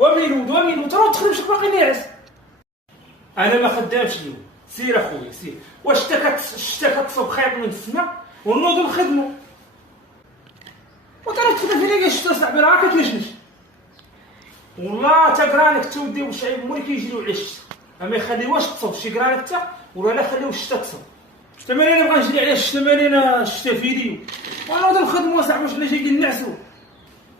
وميلود راه تخدمش باقي ناعس. انا ما خدامش اليوم. سير اخويا سير. واش انت كتصوب خيط من السماء ونوضو نخدمو؟ وترى تخدم فينا كاع الشتا صاحبي راه كتنشنش. والله تا كرانك تا ودي واش عيب مولي كيجريو على الشتا. ما يخليوهاش تصوب شي كرانك تا ولا لا خليو الشتا تصوب. شتا مالي نبغى نجري على الشتا مالي الشتا فيديو. ونوضو نخدمو اصاحبي واش حنا جايين نعسو.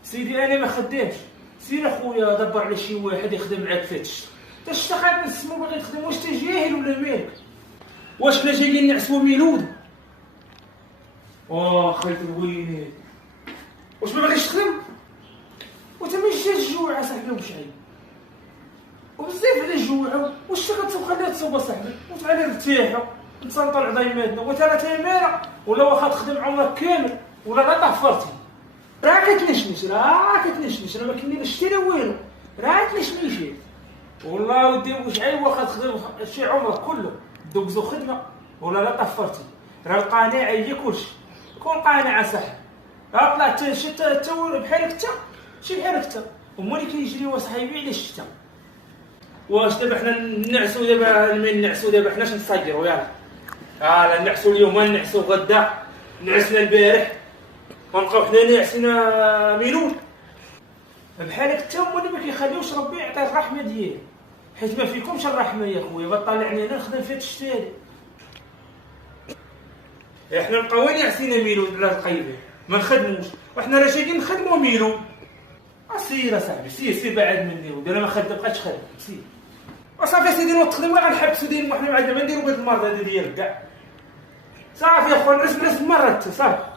سيدي انا ما خدامش. سير اخويا دبر على شي واحد يخدم معاك في هاد الشتا. تا الشتا خايب من السما باغي تخدم واش تا جاهل ولا مالك؟ واش حنا جايين نعسو ميلود؟ خيط الوينات. واش ما باغيش تخدم؟ وانت ما جاش الجوع اصاحبي واش عيب؟ وبزاف على الجوع واش كتصوب خليها تصوب اصاحبي وتعالى نرتاحو نتصنطوا العظيماتنا وتا تيمانه ولا واخا تخدم عمرك كامل ولا لا طفرتي راه كتنشنش راه ما كاين لا شتي لا والو راه تنشنيشي. والله ودي واش عيب واخا تخدم شي عمرك كله دوزو خدمه ولا لا طفرتي. راه القناعه هي كلشي. كون قانع اصاحبي راه طلعت تا بحالك تا شي بحالك تا ومولي كيجريو اصاحبي على الشتا. واش دابا حنا نعسو دابا من نعسو دابا حنا نصايرو يلاه لا نعسو اليوم ما نعسو غدا نعسنا البارح ونبقاو حنا ناعسين ميلود بحالك تا هما اللي ما كيخليوش ربي يعطي الرحمه ديالو حيت ما فيكمش الرحمه يا خويا. بطلعني انا نخدم في هاد الشتا هادي حنا نبقاو ناعسين ميلود على القيبه ما نخدموش وحنا راه جايين نخدمو ميلود. سير اصاحبي سير بعد مني ودي انا ما بقيتش خدم سير وصافي سيدي نوض تخدم كاع غنحبسو ديال وحنا عاد ما نديرو بهاد المرض هذا ديالك كاع صافي يا خويا نعس مرة صافي.